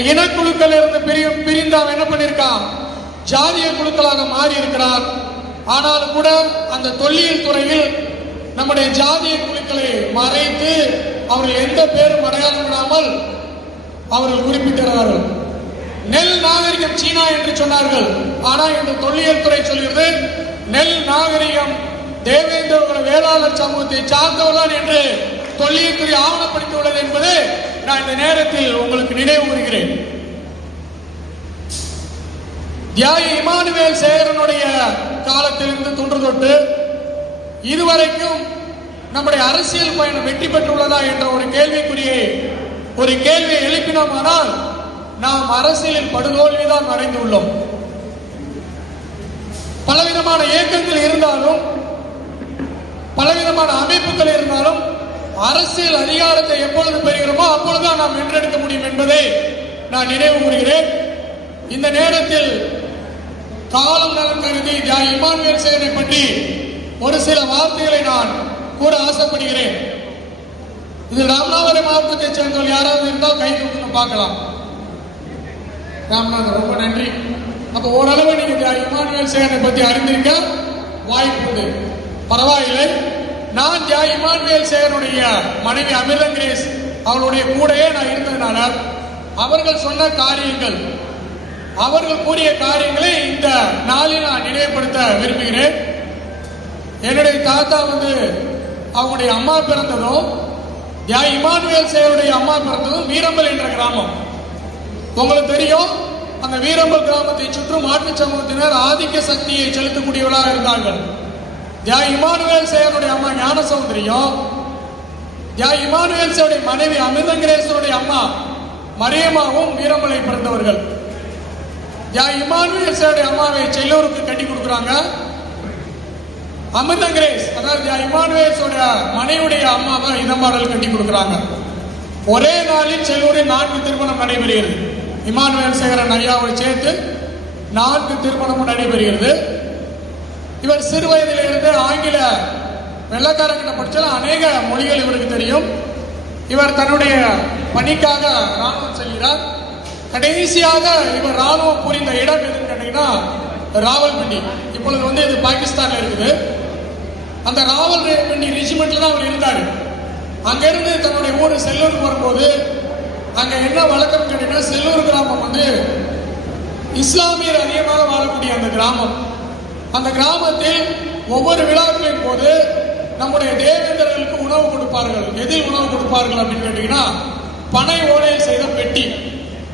இனக்குழுக்கள் இருந்து பிரி பிரிந்து அவன் என்ன பண்ணியிருக்கான்? ஜாதிய குழுக்களாக மாறி இருக்கிறான் ஆனாலும் கூட அந்த தொல்லியல் துறையில் நம்முடைய ஜாதிய குழுக்களை மறைத்து அவர்கள் எந்த பேரும் அடையாளம் இல்லாமல் அவர்கள் குறிப்பிட்டிருந்தார்கள் நெல் நாகரிகம் சீனா என்று சொன்னார்கள். ஆனா இந்த தொல்லியல் துறை சொல்கிறது நெல் நாகரிகம் தேவேந்திர வேளாளர் சமூகத்தை சார்ந்தவர்தான் என்று தொல்லியல் துறை ஆவணப்படுத்தியுள்ளது என்பது நான் இந்த நேரத்தில் உங்களுக்கு நினைவு கூறுகிறேன். தியாகி இமானுவேல் சேகரனுடைய காலத்திலிருந்து தொன்று தொட்டு இதுவரைக்கும் நம்முடைய அரசியல் பயணம் வெற்றி பெற்றுள்ளதா என்ற ஒரு கேள்விக்குறியை ஒரு கேள்வியை எழுப்பினோமானால் நாம் அரசியலில் படுதோல்விதான் அடைந்துள்ளோம். பலவிதமான இயக்கங்கள் இருந்தாலும் பலவிதமான அமைப்புகள் இருந்தாலும் அரசியல் அதிகாரத்தை எப்பொழுது பெறுகிறோமோ நாம் வென்றெடுக்க முடியும் என்பதை நான் நினைவு கூறுகிறேன். இந்த நேரத்தில் காலம் நலன் கருதி இமானுவேல் சேகரை பற்றி ஒரு சில வார்த்தைகளை நான் கூற ஆசைப்படுகிறேன். இது ராமநாதபுரம் மாவட்டத்தை சேர்ந்தவர்கள் யாராவது இருந்தால் கை தூக்கி பார்க்கலாம். ராமநாதன் ரொம்ப நன்றி. அப்ப ஓரளவு நீங்க இமானுவேல் சேகரை பத்தி அறிந்திருக்க வாய்ப்பு உண்டு. பரவாயில்லை. நான் தியாகி இமானுவேல் சேகருடைய மனைவி அமிர்தம் அவளுடைய கூடையே நான் இருந்ததுனால அவர்கள் சொன்ன காரியங்கள் அவர்கள் கூறிய காரியங்களை இந்த நாளில் நான் நினைவுபடுத்த விரும்புகிறேன். என்னுடைய தாத்தா வந்து அவங்களுடைய அம்மா பிறந்ததும் யா இமானுவேல் சேவருடைய அம்மா பிறந்ததும் வீரம்பல் என்ற கிராமம். உங்களுக்கு தெரியும் அந்த வீரம்பல் கிராமத்தை சுற்றும் மாட்டு சமூகத்தினர் ஆதிக்க சக்தியை செலுத்தக்கூடியவர்களாக இருந்தார்கள். யா இமானுவேல் சேவருடைய அம்மா ஞான சௌந்தரியம் யா இமானுவேல் மனைவி அமிர்தங்கிரேசனுடைய அம்மா மரியமாகவும் வீரமலை பிறந்தவர்கள். யா இமானுவேல் அம்மாவை செல்லூருக்கு கட்டி கொடுக்குறாங்க. அமிர்தங்கிரேஸ் அதாவது யா இமானுவேல்ஸோட மனைவியுடைய தான் இதமாடல் கட்டி கொடுக்குறாங்க. ஒரே நாளில் செல்லூரில் நான்கு திருமணம் நடைபெறுகிறது. இமானுவேல் சேகரன் ஐயாவை சேர்த்து நான்கு திருமணமும் நடைபெறுகிறது. இவர் சிறு வயதிலிருந்து ஆங்கில வெள்ளக்காரங்கிட்ட படிச்சாலும் அநேக மொழிகள் இவருக்கு தெரியும். இவர் தன்னுடைய பணிக்காக ராணுவம் செல்கிறார். கடைசியாக இவர் ராணுவம் புரிந்த இடம் எதுன்னு கேட்டீங்கன்னா ராவல்பிண்டி. இப்பொழுது வந்து இது பாகிஸ்தான்ல இருக்குது. அந்த ராவல்பிண்டி ரெஜிமெண்ட்ல தான் அவர் இருந்தார். அங்கிருந்து தன்னுடைய ஊர் செல்லூருக்கு வரும்போது அங்க என்ன வழக்கம் கேட்டீங்கன்னா செல்லூர் கிராமம் வந்து இஸ்லாமியர் அதிகமாக வாழக்கூடிய அந்த கிராமம். அந்த கிராமத்தில் ஒவ்வொரு விழாக்களின் போது நம்முடைய தேவேந்திரர்களுக்கு உணவு கொடுப்பார்கள். எதில் உணவு கொடுப்பார்கள் அப்படின்னு கேட்டீங்கன்னா பனை ஓலையில் செய்த பெட்டி.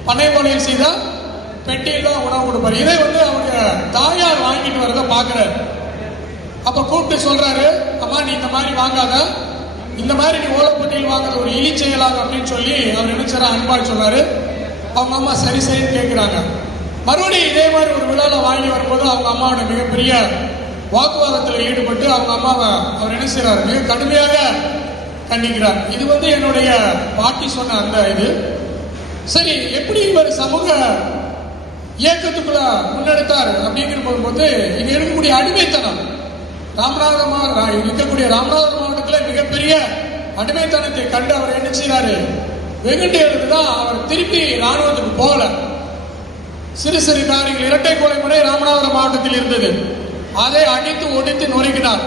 பனை ஓலையில் செய்த பெட்டியில் தான் உணவு கொடுப்பார். இதை வந்து அவங்க தாயார் வாங்கிட்டு வரத பாக்குறாரு அப்ப கூப்பிட்டு சொல்றாரு அம்மா நீ இந்த மாதிரி வாங்காத. இந்த மாதிரி நீ ஓலப்பட்டியில் வாங்குறது ஒரு இலி செய்யலாம் அப்படின்னு சொல்லி அவர் நினைச்சார அன்பால் சொல்றாரு. அவங்க அம்மா சரி சரின்னு கேட்கிறாங்க மறுபடியும் இதே மாதிரி ஒரு விழாவில் வாங்கி வரும்போது அவங்க அம்மாவோட மிகப்பெரிய வாக்குவாதத்தில் ஈடுபட்டு அவங்க அம்மாவை அவர் என்ன செய்றாரு? மிக கடுமையாக கண்டிக்கிறார். இது வந்து என்னுடைய பாட்டி சொன்ன அந்த இது. சரி எப்படி இவர் சமூக இயக்கத்துக்குள்ள முன்னெடுத்தார் அப்படிங்கிற போது இங்க இருக்கக்கூடிய அடிமைத்தனம். ராமநாதபுரம் இருக்கக்கூடிய ராமநாதபுரம் மாவட்டத்தில் மிகப்பெரிய அடிமைத்தனத்தை கண்டு அவர் என்ன செய்யறாரு வெகுண்டு தான் அவர் திருப்பி ராணுவத்துக்கு போகல. சிறு சிறு காரியங்கள் இரட்டை கொலை முறை ராமநாதபுரம் மாவட்டத்தில் இருந்தது. அதை அடித்து ஒடித்து நொறுக்கினார்.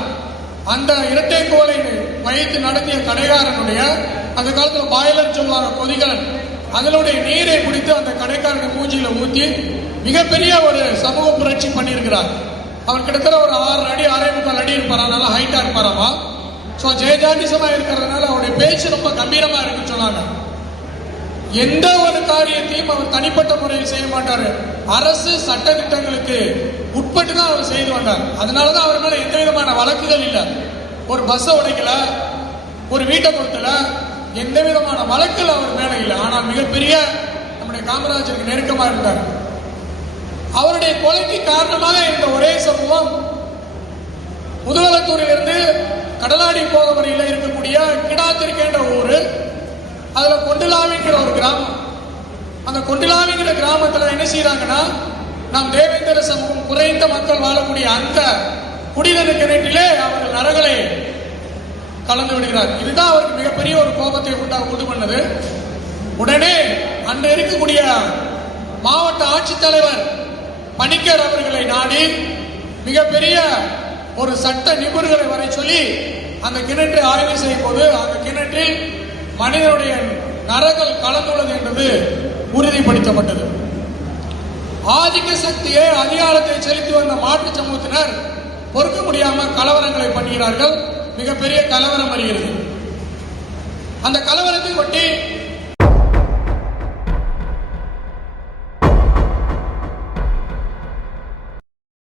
அந்த இரட்டை கோலை வைத்து நடத்திய கடைக்காரனுடைய அந்த காலத்துல பாய்லர் சொல்லுவாங்க கொதிகலன். அதனுடைய நீரை குடித்து அந்த கடைக்காரன் மூஞ்சியில ஊற்றி மிகப்பெரிய ஒரு சமூக புரட்சி பண்ணியிருக்கிறார். அவர் கிட்டத்தட்ட ஒரு ஆறு அடி ஆறே முக்கால் அடி இருப்பார்? அதனால ஹைட்டா இருப்பாராமா? ஸோ ஜெயஜாண்டிசமா இருக்கிறதுனால அவருடைய பேச்சு ரொம்ப கம்பீரமா இருக்குன்னு சொன்னாங்க. எந்த ஒரு காரியத்தையும் அவர் தனிப்பட்ட முறையில் செய்ய மாட்டாரு. அரசு சட்ட திட்டங்களுக்கு உட்பட்டு தான் அவர் செய்து வந்தார். அதனாலதான் அவர் மேல எந்த விதமான வழக்குகள் இல்லை. ஒரு பஸ்ஸை உடைக்கல ஒரு வீட்டை கொடுத்தல எந்த விதமான வழக்குகள் அவர் மேல இல்லை. ஆனால் மிகப்பெரிய நம்முடைய காமராஜருக்கு நெருக்கமா இருந்தார். அவருடைய கொலைக்கு காரணமாக இருந்த ஒரே சம்பவம் முதுவலத்தூரிலிருந்து கடலாடி போக வரையில இருக்கக்கூடிய கிடாத்திருக்கின்ற ஊர் அதுல கொண்டிலாவிங்கிற ஒரு கிராமம். அந்த கொண்டிலாவிங்கிற கிராமத்துல என்ன செய்யறாங்கன்னா நம் தேவேந்திர சமூகம் குறைந்த மக்கள் வாழக்கூடிய அந்த குடிநீர் கிணற்றிலே அவர்கள் நரகளை கலந்து விடுகிறார். இதுதான் அவருக்கு மிகப்பெரிய ஒரு கோபத்தை உண்டா உண்டு பண்ணது. உடனே அன்று இருக்கக்கூடிய மாவட்ட ஆட்சித்தலைவர் பணிக்கர் அவர்களை நாடி மிகப்பெரிய ஒரு சட்ட நிபுணர்களை வரை சொல்லி அந்த கிணற்றை ஆய்வு செய்யும் போது அந்த கிணற்றில் மனிதனுடைய நரகள் கலந்துள்ளது என்பது உறுதிப்படுத்தப்பட்டது. ஆதிக்க சக்தியை அதிகாரத்தை செலுத்தி வந்த மாட்டு சமூகத்தினர் பொறுக்க முடியாம கலவரங்களை பண்ணுகிறார்கள். மிகப்பெரிய கலவரம் வருகிறது. அந்த கலவரத்தை ஒட்டி